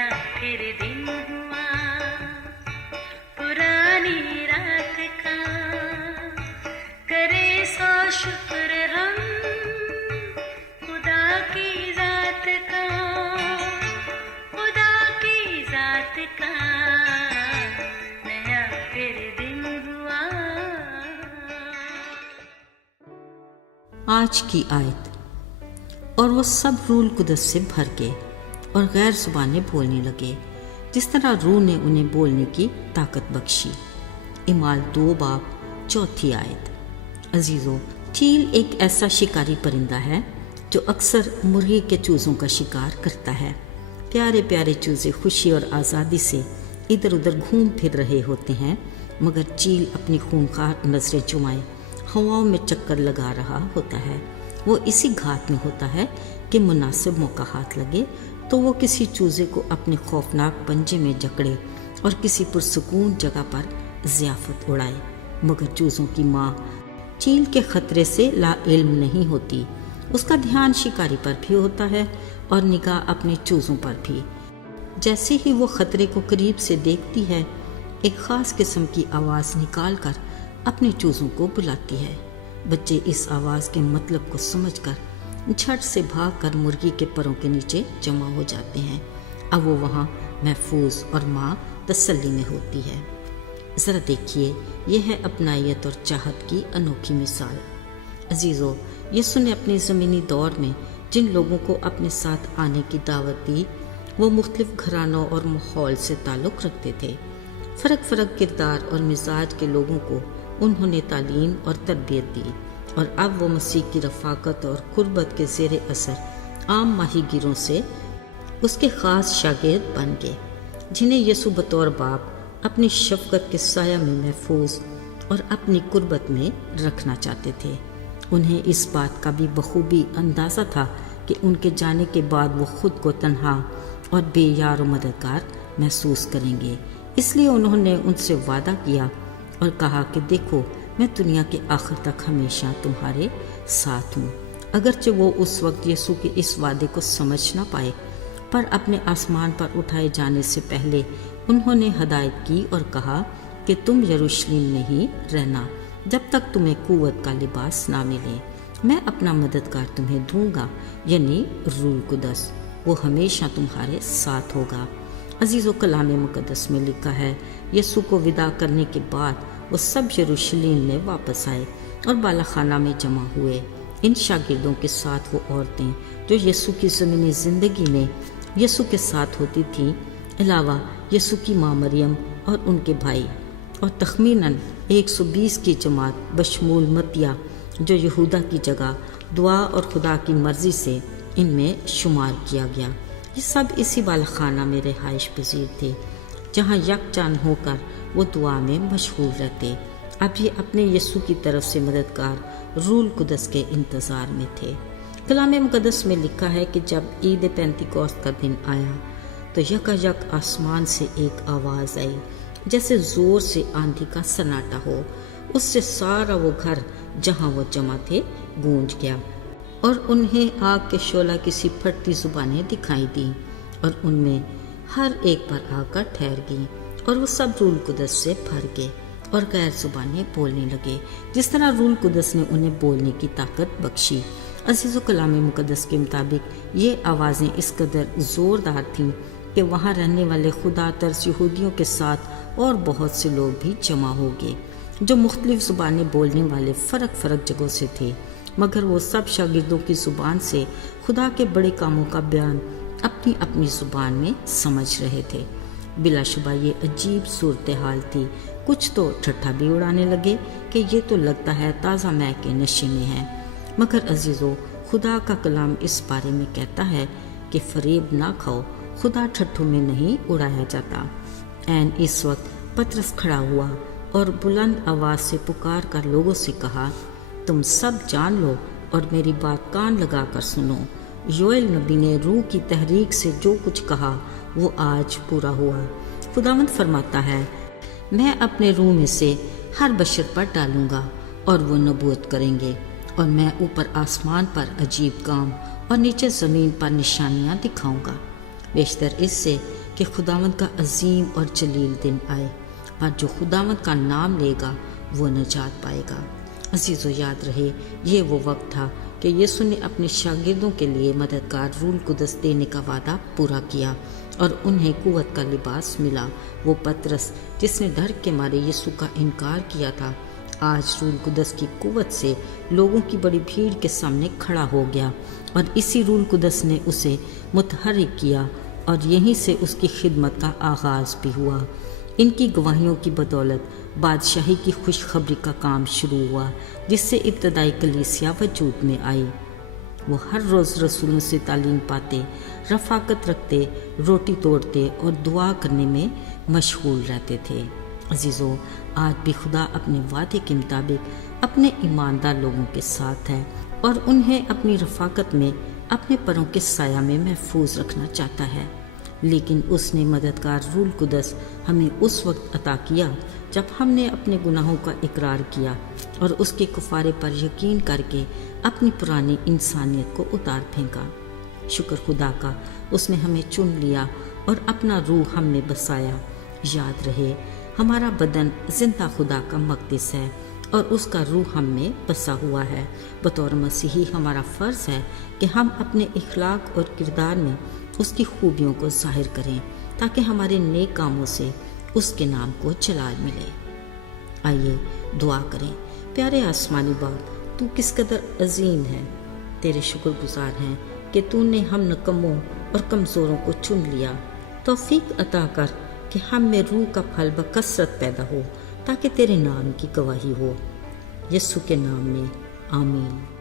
नया फिर दिन हुआ पुरानी रात का, करे सो शुक्र हम खुदा की जात का, खुदा की जात का, नया फिर दिन हुआ। आज की आयत। और वो सब रूल कुदस से भर गए और गैर ज़ुबानें बोलने लगे, जिस तरह रूह ने उन्हें बोलने की ताकत बख्शी। इमाल 2 बाब 4 आयत। अजीज़ों, चील एक ऐसा शिकारी परिंदा है जो अक्सर मुर्गी के चूज़ों का शिकार करता है। प्यारे प्यारे चूज़े खुशी और आज़ादी से इधर उधर घूम फिर रहे होते हैं, मगर चील अपनी खूंखार नज़रें जुमाए हवाओं में चक्कर लगा रहा होता है। वो इसी घात में होता है कि मुनासिब मौका हाथ लगे तो वो किसी चूज़े को अपने खौफनाक पंजे में जकड़े और किसी पुरसुकून जगह पर ज़ियाफ़त उड़ाए। मगर चूज़ों की माँ चील के ख़तरे से लाइल्म नहीं होती। उसका ध्यान शिकारी पर भी होता है और निगाह अपने चूज़ों पर भी। जैसे ही वो ख़तरे को करीब से देखती है, एक ख़ास किस्म की आवाज़ निकाल कर अपने चूज़ों को बुलाती है। बच्चे इस आवाज़ के मतलब को समझकर झट से भागकर मुर्गी के परों के नीचे जमा हो जाते हैं। अब वो वहाँ महफूज और माँ तसल्ली में होती है। ज़रा देखिए, यह है अपनायत और चाहत की अनोखी मिसाल। अजीज़ों, यीशु ने अपने ज़मीनी दौर में जिन लोगों को अपने साथ आने की दावत दी, वो मुख्तलिफ घरानों और माहौल से ताल्लुक़ रखते थे। फ़र्क किरदार और मिजाज के लोगों को उन्होंने तालीम और तरबियत दी, और अब वो मसीह की रफ़ाकत और कुर्बत के ज़ेरे असर आम माहीगीरों से उसके ख़ास शागिर्द बन गए, जिन्हें यीशु बतौर बाप अपनी शफ़क़त के साया में महफूज और अपनी कुर्बत में रखना चाहते थे। उन्हें इस बात का भी बखूबी अंदाज़ा था कि उनके जाने के बाद वो ख़ुद को तन्हा और बेयार व मददगार महसूस करेंगे। इसलिए उन्होंने उनसे वादा किया और कहा कि देखो, मैं दुनिया के आखिर तक हमेशा तुम्हारे साथ हूँ। अगरचे वो उस वक्त यीशु के इस वादे को समझ ना पाए, पर अपने आसमान पर उठाए जाने से पहले उन्होंने हदायत की और कहा कि तुम यरूशलेम में ही रहना जब तक तुम्हें कुव्वत का लिबास ना मिले। मैं अपना मददगार तुम्हें दूंगा, यानी रूह कुदस। वो हमेशा तुम्हारे साथ होगा। अजीज़ों, कलाम मुक़द्दस में लिखा है, यीशु को विदा करने के बाद वो सब यरूशलेम में वापस आए और बालाखाना में जमा हुए। इन शागिर्दों के साथ वो औरतें जो यीशु की ज़मीनी ज़िंदगी में यीशु के साथ होती थीं, अलावा यीशु की माँ मरियम और उनके भाई, और तखमीनन 120 की जमात बशमूल मतिया जो यहूदा की जगह दुआ और खुदा की मर्ज़ी से इनमें शुमार किया गया। ये सब इसी बालाखाना में रिहाइश पजीर थे, जहाँ यकजान होकर वो दुआ में मशगूल रहते। अब ये अपने यीशु की तरफ से मददगार रूह कुदस के इंतज़ार में थे। कलाम मुक़द्दस में लिखा है कि जब ईद पेंतिकोस्त का दिन आया तो यकायक आसमान से एक आवाज़ आई, जैसे ज़ोर से आंधी का सन्नाटा हो। उससे सारा वो घर जहाँ वो जमा थे गूंज गया, और उन्हें आग के शोला की सी फटती ज़ुबानें दिखाई दी, और उनमें हर एक पर आकर ठहर गई, और वो सब रूह कुदस से भर गए और गैर ज़ुबानें बोलने लगे, जिस तरह रूह कुदस ने उन्हें बोलने की ताकत बख्शी। अज़ीज़ो, कलाम मुक़द्दस के मुताबिक ये आवाज़ें इस कदर ज़ोरदार थीं कि वहाँ रहने वाले खुदा तर्स यहूदियों के साथ और बहुत से लोग भी जमा हो गए, जो मुख्तलिफ ज़ुबानें बोलने वाले फ़र्क जगहों से थे, मगर वो सब शागिर्दों की ज़ुबान से खुदा के बड़े कामों का बयान अपनी अपनी ज़ुबान में समझ रहे थे। बिलाशुबा ये अजीब सूरत हाल थी। कुछ तो ठट्ठा भी उड़ाने लगे कि ये तो लगता है ताज़ा मै के नशे में है, मगर अजीज़ों, खुदा का कलाम इस बारे में कहता है कि फरेब ना खाओ, खुदा ठट्ठों में नहीं उड़ाया जाता। ऐन इस वक्त पतरस खड़ा हुआ और बुलंद आवाज़ से पुकार कर लोगों से कहा, तुम सब जान लो और मेरी बात कान लगा कर सुनो। योएल नबी ने रूह की तहरीक से जो कुछ कहा वो आज पूरा हुआ। खुदावंद फरमाता है, मैं अपने रूह में से हर बशर पर डालूंगा और वो नबूवत करेंगे, और मैं ऊपर आसमान पर अजीब काम और नीचे ज़मीन पर निशानियाँ दिखाऊंगा, बेशतर इससे کہ خداوند کا عظیم اور جلیل دن آئے، اور جو خداوند کا نام لے گا وہ نجات پائے گا۔ عزیزو، یاد رہے یہ وہ وقت تھا کہ یسوع نے اپنے شاگردوں کے لیے مددگار روح القدس دینے کا وعدہ پورا کیا اور انہیں قوت کا لباس ملا۔ وہ پطرس جس نے ڈر کے مارے یسوع کا انکار کیا تھا، آج روح القدس کی قوت سے لوگوں کی بڑی بھیڑ کے سامنے کھڑا ہو گیا، اور اسی روح القدس نے اسے متحرک کیا، اور یہیں سے اس کی خدمت کا آغاز بھی ہوا۔ ان کی گواہیوں کی بدولت بادشاہی کی خوشخبری کا کام شروع ہوا، جس سے ابتدائی کلیسیا وجود میں آئی۔ وہ ہر روز رسولوں سے تعلیم پاتے، رفاقت رکھتے، روٹی توڑتے اور دعا کرنے میں مشغول رہتے تھے۔ عزیزو، آج بھی خدا اپنے وعدے کے مطابق اپنے ایماندار لوگوں کے ساتھ ہے، اور انہیں اپنی رفاقت میں اپنے پروں کے سایہ میں محفوظ رکھنا چاہتا ہے۔ لیکن اس نے مددگار روح القدس ہمیں اس وقت عطا کیا جب ہم نے اپنے گناہوں کا اقرار کیا اور اس کے کفارے پر یقین کر کے اپنی پرانی انسانیت کو اتار پھینکا۔ شکر خدا کا، اس نے ہمیں چن لیا اور اپنا روح ہم میں بسایا۔ یاد رہے، ہمارا بدن زندہ خدا کا مقدس ہے اور اس کا روح ہم میں بسا ہوا ہے۔ بطور مسیحی ہمارا فرض ہے کہ ہم اپنے اخلاق اور کردار میں اس کی خوبیوں کو ظاہر کریں، تاکہ ہمارے نیک کاموں سے اس کے نام کو جلال ملے۔ آئیے دعا کریں۔ پیارے آسمانی باپ، تو کس قدر عظیم ہے، تیرے شکر گزار ہیں کہ تو نے ہم نکموں اور کمزوروں کو چن لیا۔ توفیق عطا کر کہ ہم میں روح کا پھل بکثرت پیدا ہو، تاکہ تیرے نام کی گواہی ہو۔ یسوع کے نام میں آمین۔